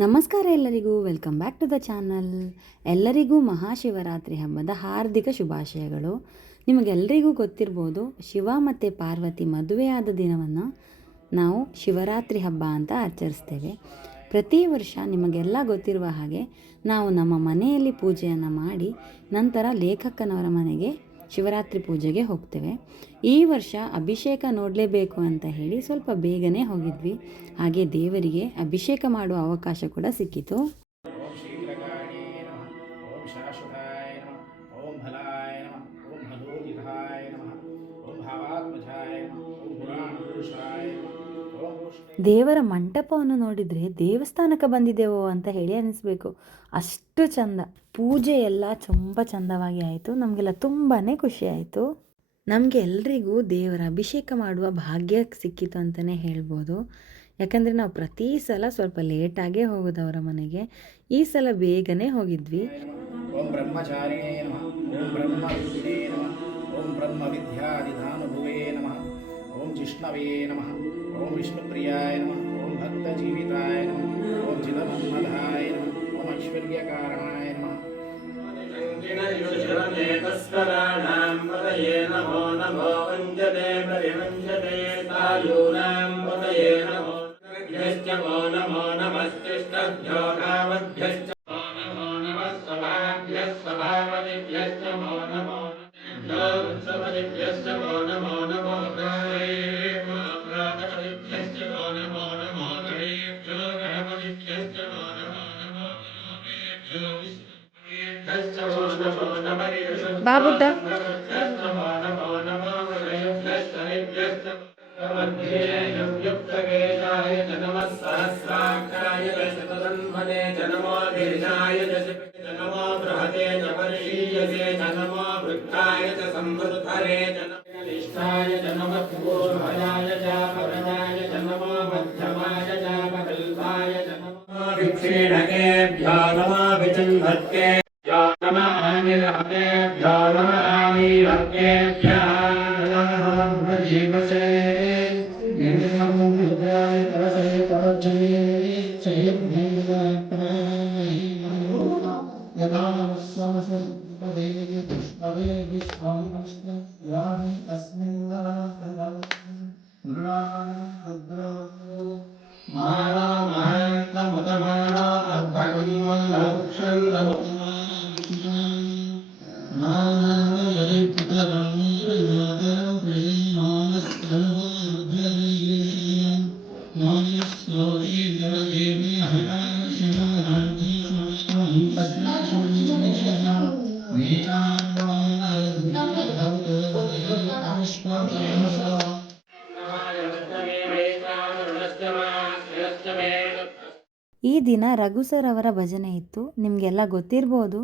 ನಮಸ್ಕಾರ ಎಲ್ಲರಿಗೂ, welcome back to the channel. ಎಲ್ಲರಿಗೂ ಮಹಾಶಿವರಾತ್ರಿ ಹಬ್ಬದ ಹಾರ್ದಿಕ ಶುಭಾಶಯಗಳು. ನಿಮಗೆಲ್ಲರಿಗೂ ಗೊತ್ತಿರ್ಬೋದು, ಶಿವ ಮತ್ತು ಪಾರ್ವತಿ ಮದುವೆಯಾದ ದಿನವನ್ನು ನಾವು ಶಿವರಾತ್ರಿ ಹಬ್ಬ ಅಂತ ಆಚರಿಸ್ತೇವೆ. ಪ್ರತಿ ವರ್ಷ ನಿಮಗೆಲ್ಲ ಗೊತ್ತಿರುವ ಹಾಗೆ ನಾವು ನಮ್ಮ ಮನೆಯಲ್ಲಿ ಪೂಜೆಯನ್ನು ಮಾಡಿ ನಂತರ ಲೇಖಕನವರ ಮನೆಗೆ ಶಿವರಾತ್ರಿ ಪೂಜೆಗೆ ಹೋಗ್ತೇವೆ. ಈ ವರ್ಷ ಅಭಿಷೇಕ ನೋಡಲೇಬೇಕು ಅಂತ ಹೇಳಿ ಸ್ವಲ್ಪ ಬೇಗನೆ ಹೋಗಿದ್ವಿ. ಹಾಗೆ ದೇವರಿಗೆ ಅಭಿಷೇಕ ಮಾಡುವ ಅವಕಾಶ ಕೂಡ ಸಿಕ್ಕಿತು. ದೇವರ ಮಂಟಪವನ್ನು ನೋಡಿದರೆ ದೇವಸ್ಥಾನಕ್ಕೆ ಬಂದಿದ್ದೇವೋ ಅಂತ ಹೇಳಿ ಅನಿಸ್ಬೇಕು, ಅಷ್ಟು ಚಂದ. ಪೂಜೆ ಎಲ್ಲ ತುಂಬ ಚಂದವಾಗಿ ಆಯಿತು. ನಮಗೆಲ್ಲ ತುಂಬಾ ಖುಷಿ ಆಯಿತು. ನಮಗೆ ಎಲ್ರಿಗೂ ದೇವರ ಅಭಿಷೇಕ ಮಾಡುವ ಭಾಗ್ಯ ಸಿಕ್ಕಿತು ಅಂತಲೇ ಹೇಳ್ಬೋದು. ಯಾಕಂದರೆ ನಾವು ಪ್ರತಿ ಸಲ ಸ್ವಲ್ಪ ಲೇಟಾಗೇ ಹೋಗೋದವರ ಮನೆಗೆ, ಈ ಸಲ ಬೇಗನೆ ಹೋಗಿದ್ವಿ. ಓಂ ಬ್ರಹ್ಮಚಾರಿಣೇ ನಮಃ, ಓಂ ಬ್ರಹ್ಮವಿದ್ಯೆ ನಮಃ, ಓಂ ಬ್ರಹ್ಮ ವಿದ್ಯಾಧಿಧಾನುಭುವೇ ನಮಃ, ಓಂ ಜಿಷ್ಣವೇ ನಮಃ, ಓಂ ವಿಷ್ಣುಪ್ರಿಯಾಯ ನಮಃ, ಓಂ ಭಕ್ತಜೀವಿತಾಯ ನಮಃ, ಓಂ ಚಿದಮನ್ಮಧಾಯ ನಮಃ, ಓಂ ಐಶ್ವರ್ಯಕಾರಣಾಯ ನಮಃ. ತಸ್ಕರಾಣಾಂ ಪದಯೇ ನಮೋ ನಮೋ ವಂಜನೆ ಪರಿವಂಜನೆ ತಾಯೂನಾಂ ಪದಯೇ ನಮೋ ಯಶ್ಚ ಮೋ ನಮೋ ನಮಸ್ತಿಷ್ಠಭ್ಯೋ ನಾಮಭ್ಯಶ್ಚ ನಮೋ ನಮಃ ಸಭಾಭ್ಯಃ ಸಭಾವತಿಭ್ಯಶ್ಚ ಮೋ ನಮೋ ಸಭಾವತಿಭ್ಯಶ್ಚ ಮೋ ನಮೋ ನಮೋ ಗಣಪತಿಭ್ಯಶ್ಚ ಮೋ ನಮೋ ನಮೋ ಗಣಪತಿಭ್ಯಶ್ಚ ಮೋ ನಮೋ ನಮೋ ಬಾಬುಡ್ಡ ಯುಕ್ತಕೇಶಾಯ ನಮಃ ಸಹಸ್ರಾಕ್ಷಾಯ ಶತಧನ್ವನೆ ನಮೋ ದೀರ್ಘಾಯ ನಮೋ ಬೃಹತೆ ವರ್ಷೀಯಸೆ ನಮೋ ವೃಕ್ಷಾಯ ಚ ಸಂವೃದ್ಧರೆ ನಿಷ್ಠಾಯ ನಮಃ ಭೂಷಭಯಾಯ ಚ ಪರಮಾಯ ನಮೋ ಮಧ್ಯಮಾಯ ಚ ಮಕಲ್ಪಾಯ ನಮೋ ವಿಕ್ಷೀಣಕೇಭ್ಯೋ ನಮೋ ವಿಚಿನ್ಹತ್ಯೇ नमः आनिर्हतेभ्यो नमः आनिर्हतेभ्यः नमः जीवसे नमो बुद्धाय तपसे तपजये चैतन्यदाय यदा समसपदे विष्णवे विश्वामस्ते यानि तस्मिन् रुद्रो मारा महन्तमुतमाना अभगन्वल्लक्षन्दमो ಈ ದಿನ ರಘು ಸರ್ ಅವರ ಭಜನೆ ಇತ್ತು. ನಿಮಗೆಲ್ಲ ಗೊತ್ತಿರ್ಬೋದು,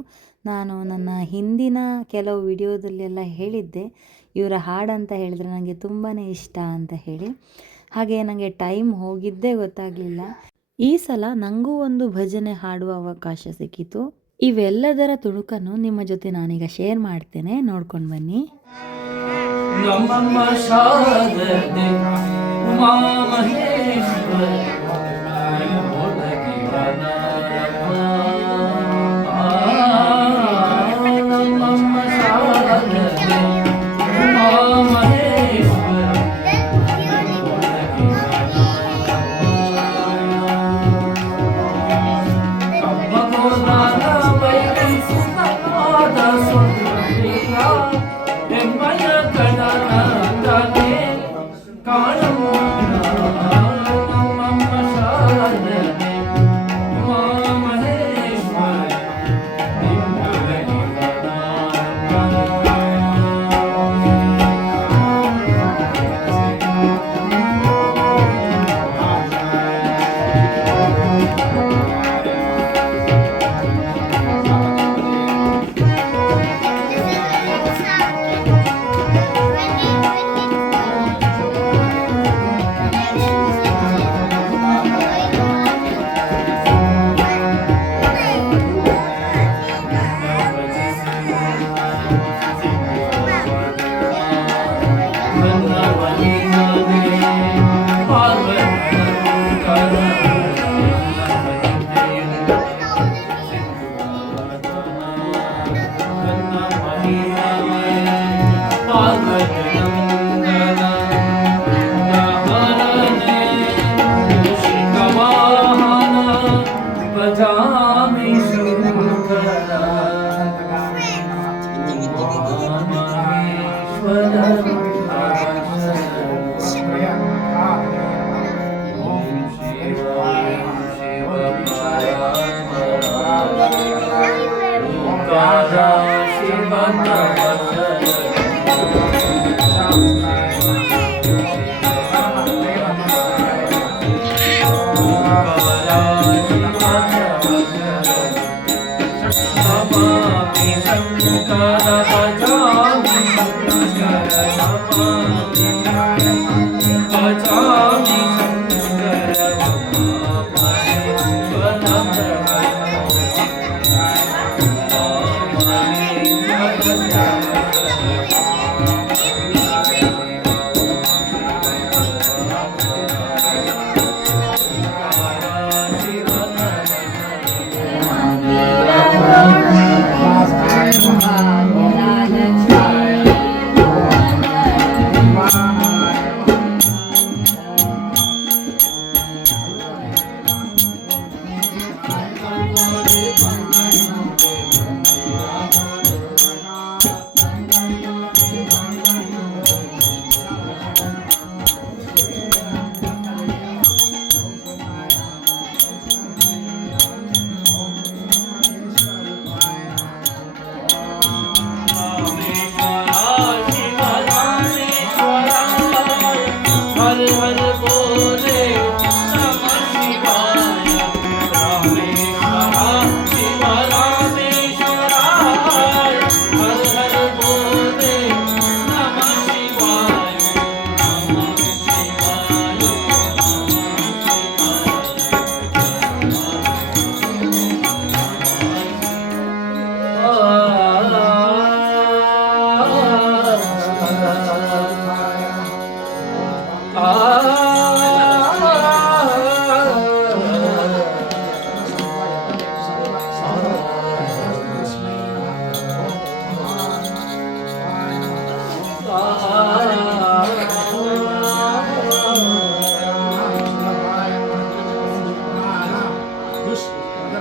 ನಾನು ನನ್ನ ಹಿಂದಿನ ಕೆಲವು ವಿಡಿಯೋದಲ್ಲೆಲ್ಲ ಹೇಳಿದ್ದೆ ಇವರ ಹಾಡಂತ ಹೇಳಿದರೆ ನನಗೆ ತುಂಬಾ ಇಷ್ಟ ಅಂತ ಹೇಳಿ. ಹಾಗೆ ನನಗೆ ಟೈಮ್ ಹೋಗಿದ್ದೇ ಗೊತ್ತಾಗಲಿಲ್ಲ. ಈ ಸಲ ನನಗೂ ಒಂದು ಭಜನೆ ಹಾಡುವ ಅವಕಾಶ ಸಿಕ್ಕಿತು. ಇವೆಲ್ಲದರ ತುಣುಕನ್ನು ನಿಮ್ಮ ಜೊತೆ ನಾನೀಗ ಶೇರ್ ಮಾಡ್ತೇನೆ, ನೋಡ್ಕೊಂಡು ಬನ್ನಿ.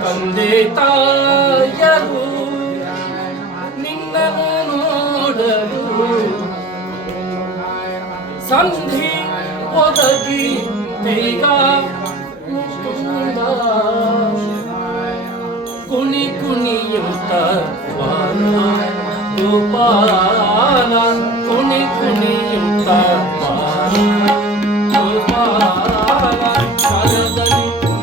ತಂದೆ ತಾಯರು ನಿನ್ನನ್ನು ನೋಡಲು ಸಂಧಿ ಒದಗಿ ಬೇಗ ಮುಕುಂದ ಕುಣಿ ಕುಣಿಯುತ್ತ ಬಾಲ ಗೋಪಾಲ ಕುಣಿ ಕುಣಿಯುತ್ತ ಬಾಲ ಗೋಪಾಲ ಕರದಲ್ಲಿ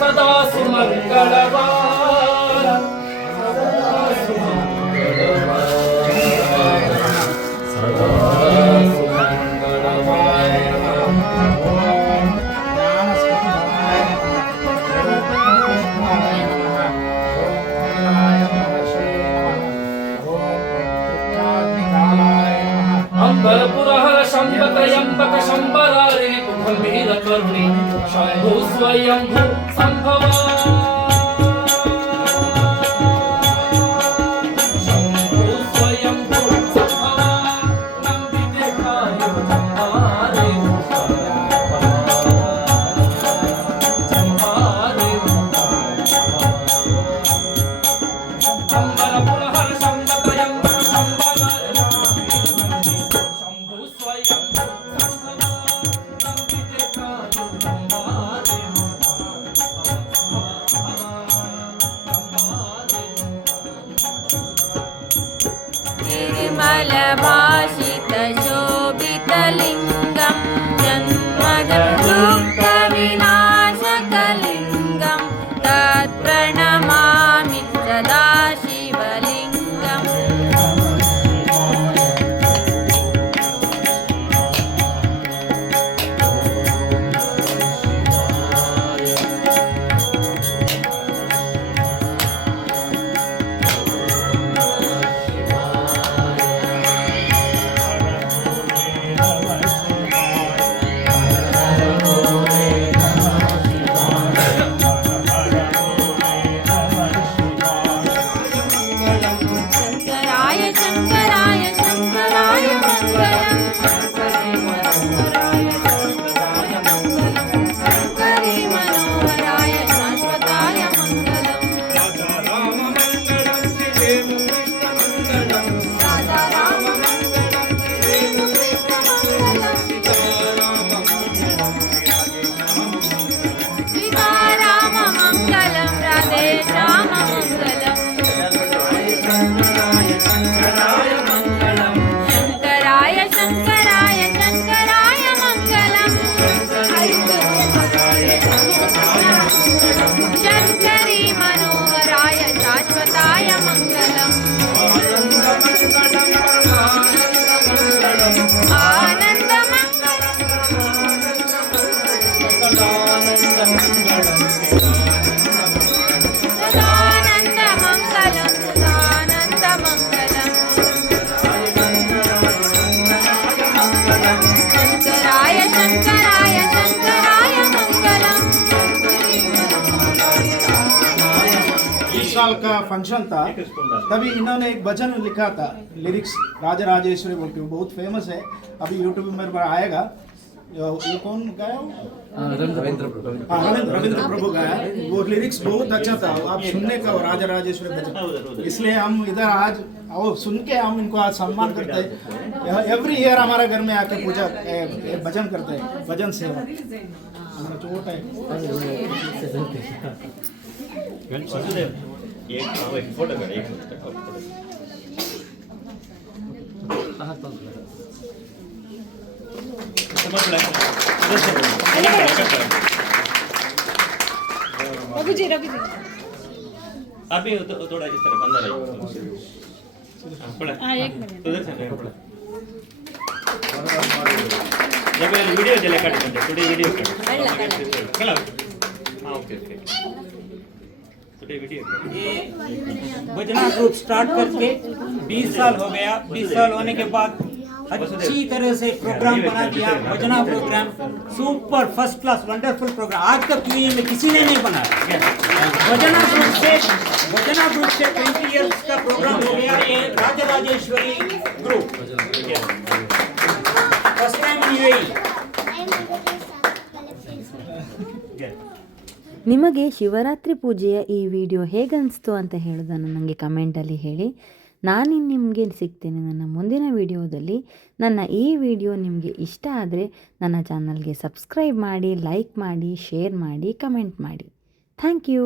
ಸದಾ ಸುಮಂಗಳವಾಯ ಸದಾ ಸುಮಂಗಳವಾಯ ಅಂಬರಪುರಹರ ಶಂಬಕ ಎಂಬಕ ಶಂಬರಾರಿ ಗಂಭೀರ ಕರುಣಿ ಶಂಭು ಸ್ವಯಂಭು ಸಂಭವ कमलभाषितशोभितलिङ्गं जन्मदुःखविनाशकलिङ्गं तत्प्रणमामि सदा शिवलिङ्गम् शङ्कराय शङ्कराय शङ्कराय मङ्गलम् शङ्करी मनोहराय शाश्वताय मङ्गलम् राधा राम मङ्गलम् सीताराम मङ्गलम् राधे श्याम मङ्गलम् शङ्कराय शङ्कराय शङ्कराय मङ्गलम् शङ्करी मनोहराय शाश्वताय मङ्गलम् सदानन्दमङ्गलं सदानन्दमङ्गलम् शङ्कराय शङ्कराय शङ्कराय मङ्गलम् इस साल का फंक्शन था, तभी इन्होंने एक भजन लिखा था, लिरिक्स राजा राजेश्वरी बोल के, वो बहुत फेमस है। अभी यूट्यूब में मेरे पर आएगा। ये कौन गाया? रविंद्र प्रभु गाया। वो लिरिक्स बहुत अच्छा था, आप सुनने का, राजा राजेश्वरी भजन। इसलिए हम इधर आज और सुन के हम इनको आज सम्मान करते हैं। एवरी ईयर हमारे घर में आके पूजा भजन करते हैं, भजन सेवा। हमारा चोट है। एक फोटो कर, एक फोटो। अभी थोड़ा इस तरफ अंदर आइए। उधर से जब वीडियो चले कट थोड़ी वीडियो कट ओके ओके थोड़ी वीडियो भजना ग्रुप स्टार्ट करके 20 साल हो गया। 20 साल होने के बाद अच्छी तरह से प्रोग्राम बना दिया। भजना programme super first class wonderful programme आज तक यूएई में किसी ने नहीं बनाया। भजना ग्रुप से 20 इयर्स का प्रोग्राम हो गया। ये Raja Rajeshwari group first time in UAE. ನಿಮಗೆ ಶಿವರಾತ್ರಿ ಪೂಜೆಯ ಈ ವಿಡಿಯೋ ಹೇಗನ್ನಿಸ್ತು ಅಂತ ಹೇಳೋದನ್ನು ನನಗೆ ಕಮೆಂಟಲ್ಲಿ ಹೇಳಿ. ನಾನಿನ್ನು ನಿಮಗೆ ಸಿಗ್ತೇನೆ ನನ್ನ ಮುಂದಿನ ವಿಡಿಯೋದಲ್ಲಿ. ನನ್ನ ಈ ವಿಡಿಯೋ ನಿಮಗೆ ಇಷ್ಟ ಆದರೆ ನನ್ನ ಚಾನಲ್ಗೆ ಸಬ್ಸ್ಕ್ರೈಬ್ ಮಾಡಿ, ಲೈಕ್ ಮಾಡಿ, ಶೇರ್ ಮಾಡಿ, ಕಮೆಂಟ್ ಮಾಡಿ. Thank you.